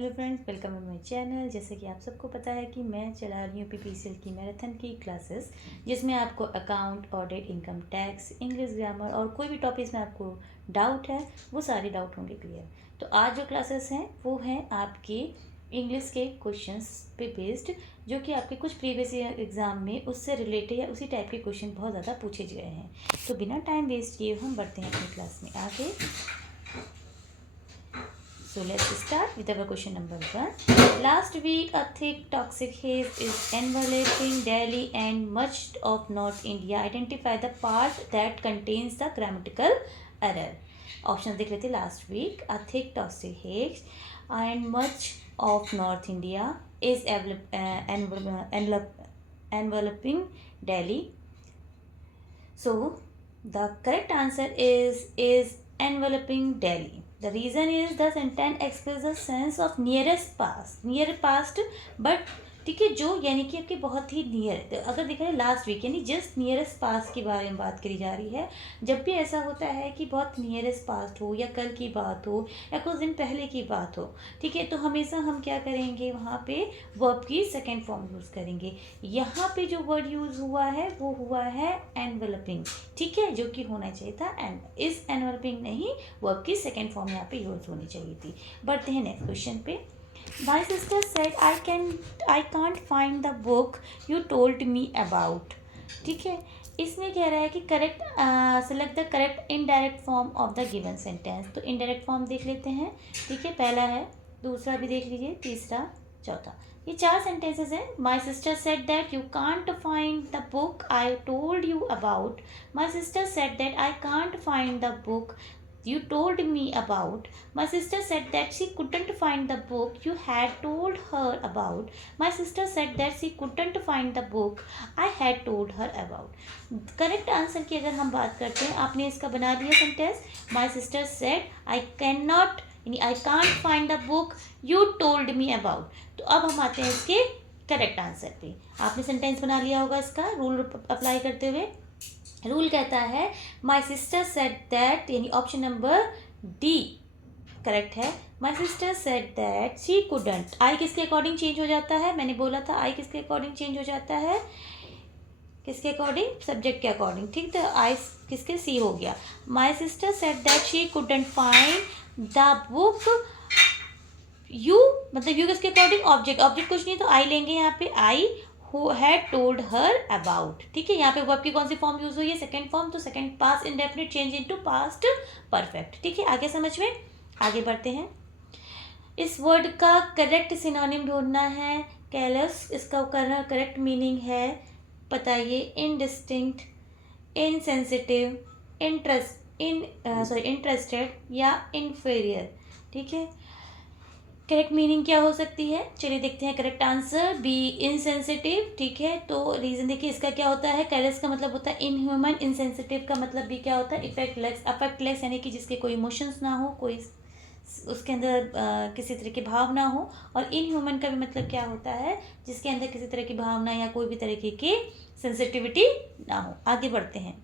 Hello friends, welcome to my channel. जैसे कि आप सबको पता है कि मैं चला रही हूँ पीपीसीएल की मैराथन की क्लासेस, जिसमें आपको account, audit, income tax, English grammar और कोई भी टॉपिक्स में आपको डाउट है वो सारे डाउट होंगे क्लियर। तो आज जो क्लासेस हैं वो हैं आपके इंग्लिश के क्वेश्चंस पे बेस्ड, जो कि आपके कुछ प्रीवियस ईयर एग्जाम में उससे रिलेटेड या उसी टाइप के क्वेश्चन बहुत ज़्यादा पूछे गए हैं। तो बिना टाइम वेस्ट किए हम बढ़ते हैं अपनी क्लास में आगे। So let's start with our question number 1. Last week, a thick toxic haze is enveloping Delhi and much of North India. Identify the part that contains the grammatical error. Options देख लेते. Last week, a thick toxic haze and much of North India is enveloping Delhi. So the correct answer is enveloping Delhi. The reason is the sentence expresses a sense of nearest past, but ठीक है, जो यानी कि आपके बहुत ही near, अगर देखा जाए लास्ट वीक यानी जस्ट नियरेस्ट पास्ट के बारे में बात करी जा रही है। जब भी ऐसा होता है कि बहुत नियरेस्ट पास्ट हो या कल की बात हो या कुछ दिन पहले की बात हो, ठीक है, तो हमेशा हम क्या करेंगे, वहाँ पे वर्ब की सेकेंड फॉर्म यूज़ करेंगे। यहाँ पे जो वर्ड यूज़ हुआ है वो हुआ है एनवेलपिंग, ठीक है, जो कि होना चाहिए था एंड इस एनवेलपिंग नहीं, वर्ब की सेकेंड फॉर्म यहाँ पे यूज़ होनी चाहिए थी। बढ़ते हैं नेक्स्ट क्वेश्चन पे। My sister said I can't find the book you told me about. ठीक है, इसमें कह रहा है कि correct select the correct indirect form of the given sentence. तो इनडायरेक्ट फॉर्म देख लेते हैं, ठीक है, पहला है, दूसरा भी देख लीजिए, तीसरा, चौथा, ये 4 सेंटेंसेस हैं। माई sister said that you can't find the book I told you about. My sister said that I can't find the book you told me about. My sister said that she couldn't find the book you had told her about. My sister said that she couldn't find the book I had told her about. Correct answer की अगर हम बात करते हैं, आपने इसका बना लिया sentence, my sister said I can not यानी I can't find the book you told me about. तो अब हम आते हैं इसके करेक्ट आंसर पे। आपने सेंटेंस बना लिया होगा, इसका रूल अप्लाई करते हुए। रूल कहता है माई सिस्टर सेड दैट, यानी ऑप्शन नंबर डी करेक्ट है। My sister said that she couldn't, I किसके अकॉर्डिंग चेंज हो जाता है, मैंने बोला था आई किसके अकॉर्डिंग चेंज हो जाता है, किसके अकॉर्डिंग, सब्जेक्ट के अकॉर्डिंग, ठीक, तो आई किसके, सी हो गया। माई sister said that she couldn't find the book you, मतलब यू किसके अकॉर्डिंग, ऑब्जेक्ट कुछ नहीं तो आई लेंगे यहाँ पे, आई who had told her about, ठीक है। यहाँ पे वर्ब की कौन सी फॉर्म यूज हुई है, सेकेंड फॉर्म, तो second past indefinite change into past perfect, ठीक है। आगे समझ में, आगे बढ़ते हैं। इस वर्ड का करेक्ट सिनोनिम ढूंढना है। कैलस, इसका करेक्ट मीनिंग है, बताइए। इनडिस्टिंक्ट, इनसेंसिटिव, इंटरेस्टेड या इन्फीरियर, ठीक है। करेक्ट मीनिंग क्या हो सकती है, चलिए देखते हैं। करेक्ट आंसर बी इनसेंसिटिव, ठीक है। तो रीजन देखिए, इसका क्या होता है, कैरस का मतलब होता है इनह्यूमन, इनसेंसिटिव का मतलब भी क्या होता है, अफेक्टलेस यानी कि जिसके कोई इमोशंस ना हो, कोई उसके अंदर किसी तरह की भावना हो। और इनह्यूमन का भी मतलब क्या होता है, जिसके अंदर किसी तरह की भावना या कोई भी तरीके की सेंसिटिविटी ना हो। आगे बढ़ते हैं,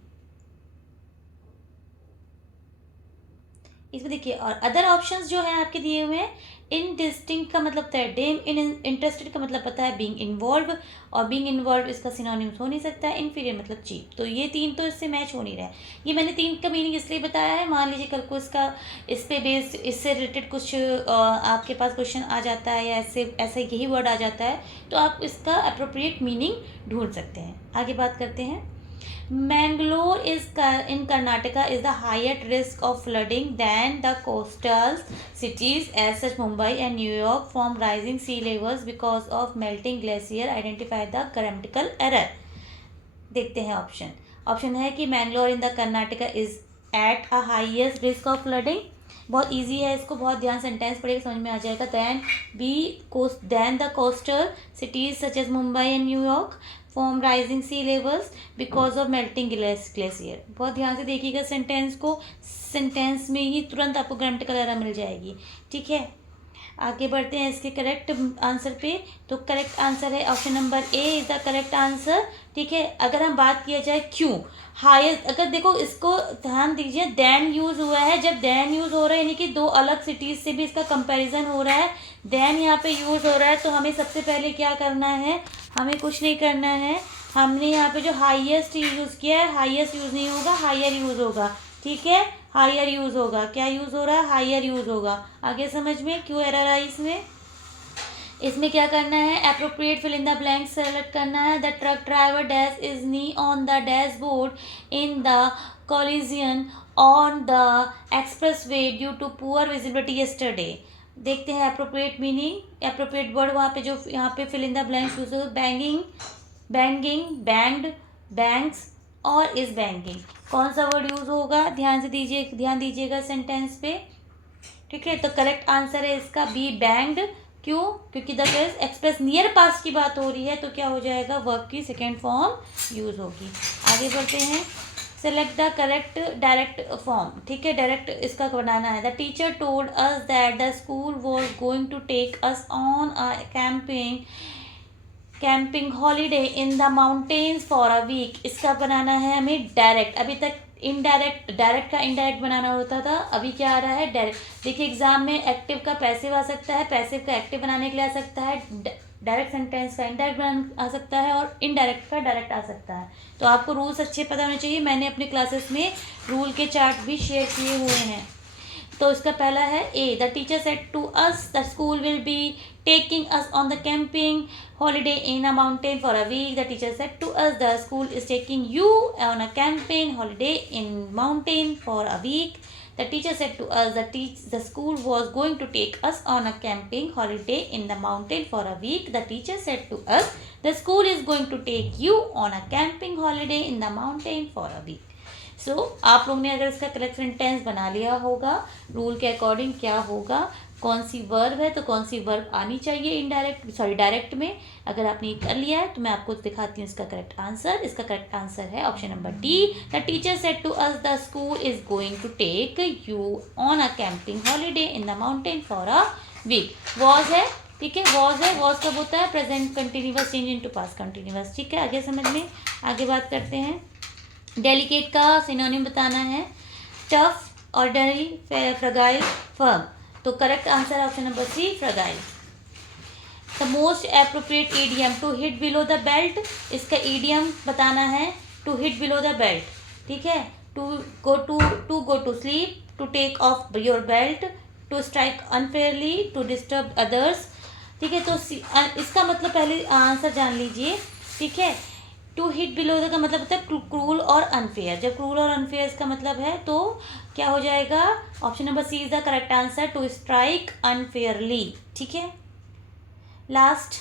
इसमें देखिए, और अदर ऑप्शंस जो हैं आपके दिए हुए हैं। इनडिस्टिंक्ट का मतलब होता है डेम, इंटरेस्टेड का मतलब पता है बीइंग इन्वॉल्व, और बीइंग इन्वॉल्व इसका सिनोनिम्स हो नहीं सकता है, इन्फीरियर मतलब चीप। तो ये 3 तो इससे मैच हो नहीं रहा है। ये मैंने 3 का मीनिंग इसलिए बताया है, मान लीजिए कल को इसका इस पे बेस्ड, इससे रिलेटेड कुछ आपके पास क्वेश्चन आ जाता है या ऐसे यही वर्ड आ जाता है, तो आप इसका अप्रोप्रिएट मीनिंग ढूंढ सकते हैं। आगे बात करते हैं। Mangalore in Karnataka is the highest risk of flooding than the coastal cities as such Mumbai and New York from rising sea levels because of melting glacier. Identify the grammatical error. देखते हैं option. Option है कि Mangalore in the Karnataka is at a highest risk of flooding. बहुत easy है, इसको बहुत ध्यान sentence पढ़ेगा समझ में आ जाएगा। Than the coastal cities such as Mumbai and New York form rising sea levels because of melting glacier. बहुत ध्यान से देखिएगा सेंटेंस को, सेंटेंस में ही तुरंत आपको ग्रामेटिकल एरर मिल जाएगी, ठीक है। आगे बढ़ते हैं इसके करेक्ट आंसर पे। तो करेक्ट आंसर है option number A is the correct answer. ठीक है, अगर हम बात किया जाए क्यों हाईएस्ट, अगर देखो इसको ध्यान दीजिए, देन यूज़ हुआ है। जब देन यूज़ हो रहा है यानी कि दो अलग सिटीज़ से भी इसका कंपैरिजन हो रहा है, देन यहाँ पे यूज़ हो रहा है, तो हमें सबसे पहले क्या करना है, हमें कुछ नहीं करना है। हमने यहाँ पे जो हाईएस्ट यूज़ किया है, हाईएस्ट यूज़ नहीं होगा, हायर यूज़ होगा। ठीक है, हायर यूज़ होगा। क्या यूज़ हो रहा है, हायर यूज़ होगा। आगे समझ में क्यों एरर आई इसमें। इसमें क्या करना है, appropriate fill in the blank select करना है। The truck driver dash is knee on the dashboard in the collision on the expressway due to poor visibility yesterday. देखते हैं अप्रोप्रिएट मीनिंग, अप्रोप्रिएट वर्ड वहाँ पे जो यहाँ पे fill in the blanks use हो, बैंगिंग, बैंगिंग, बैंग्ड, बैंक्स और is banging. कौन सा वर्ड यूज होगा, ध्यान से दीजिए, ध्यान दीजिएगा सेंटेंस पे। ठीक है, तो करेक्ट आंसर है इसका बी, बैंग्ड। क्यों, क्योंकि द एक्सप्रेस नियर पास्ट की बात हो रही है, तो क्या हो जाएगा, वर्ब की सेकेंड फॉर्म यूज होगी। आगे बढ़ते हैं, select the correct direct form. ठीक है, डायरेक्ट इसका बनाना है। The teacher told us that the school was going to take us on a camping holiday in the mountains for a week. इसका बनाना है हमें डायरेक्ट। अभी तक इनडायरेक्ट, डायरेक्ट का इनडायरेक्ट बनाना होता था, अभी क्या आ रहा है, डायरेक्ट। देखिए एग्जाम में एक्टिव का पैसिव आ सकता है, पैसिव का एक्टिव बनाने के लिए आ सकता है, डायरेक्ट सेंटेंस का इनडायरेक्ट बना आ सकता है और इनडायरेक्ट का डायरेक्ट आ सकता है। तो आपको रूल्स अच्छे पता होने चाहिए। मैंने अपने क्लासेस में रूल के चार्ट भी शेयर किए हुए हैं। तो इसका पहला है A, the teacher said to us the school will be taking us on the camping holiday in a mountain for a week. The teacher said to us the school is taking you on a camping holiday in mountain for a week. The teacher said to us the school was going to take us on a camping holiday in the mountain for a week. The teacher said to us the school is going to take you on a camping holiday in the mountain for a week. आप लोग ने अगर इसका correct sentence बना लिया होगा, rule के according क्या होगा, कौन सी वर्ब है तो कौन सी वर्ब आनी चाहिए इनडायरेक्ट डायरेक्ट में, अगर आपने कर लिया है तो मैं आपको दिखाती हूँ इसका करेक्ट आंसर। इसका करेक्ट आंसर है option number D, the teacher said to us the school is going to take you on a camping holiday in the mountain for a week. Was है, ठीक है, वॉज है, was कब होता है, present continuous change into past continuous. ठीक है, आगे समझ में, आगे बात करते हैं। डेलिकेट का सिनोनिम बताना है, टफ, ऑर्डिनरी, फ्रगाइल, फर्म। तो correct answer option number C, fragile. The most appropriate idiom, to hit below the belt. इसका ईडियम बताना है, to hit below the belt. ठीक है, to go to sleep, to take off your belt, to strike unfairly, to disturb others. ठीक है, तो इसका मतलब पहले आंसर जान लीजिए। ठीक है, टू हिट बिलो द का मतलब होता है क्रूल और अनफेयर। जब क्रूल और अनफेयर इसका मतलब है तो क्या हो जाएगा, option number C is the correct answer, to strike unfairly. ठीक है, last,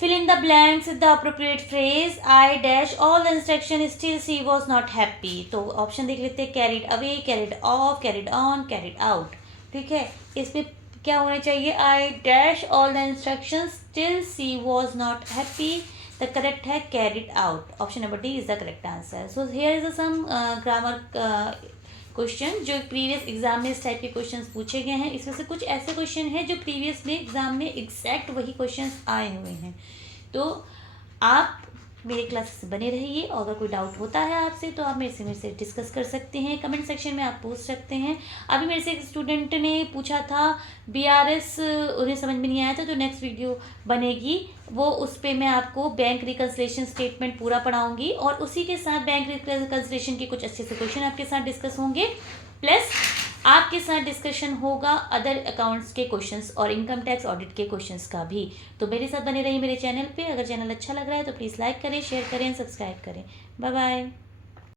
fill in the blanks with the appropriate phrase. I dash all the instruction still she was not happy. तो ऑप्शन देख लेते हैं, carried away, carried off, carried on, carried out. ठीक है, इसमें क्या होना चाहिए, I dash all the instruction still she was not happy. The correct है carried out, option number D is the correct answer. So here is some grammar question जो previous exam में इस टाइप के क्वेश्चंस पूछे गए हैं। इसमें से कुछ ऐसे क्वेश्चन हैं जो प्रीवियस में एग्जाम में एग्जैक्ट वही क्वेश्चंस आए हुए हैं। तो आप मेरे क्लास से बने रहिए, और अगर कोई डाउट होता है आपसे तो आप मेरे से डिस्कस कर सकते हैं, कमेंट सेक्शन में आप पूछ सकते हैं। अभी मेरे से एक स्टूडेंट ने पूछा था BRS, उन्हें समझ में नहीं आया था, तो नेक्स्ट वीडियो बनेगी वो, उस पर मैं आपको बैंक रिकन्सिलेशन स्टेटमेंट पूरा पढ़ाऊँगी, और उसी के साथ बैंक रिकन्सिलेशन के कुछ अच्छे से क्वेश्चन आपके साथ डिस्कस होंगे, प्लस आपके साथ डिस्कशन होगा अदर अकाउंट्स के क्वेश्चंस और इनकम टैक्स ऑडिट के क्वेश्चंस का भी। तो मेरे साथ बने रहिए मेरे चैनल पे। अगर चैनल अच्छा लग रहा है तो प्लीज़ लाइक करें, शेयर करें, सब्सक्राइब करें। Bye bye.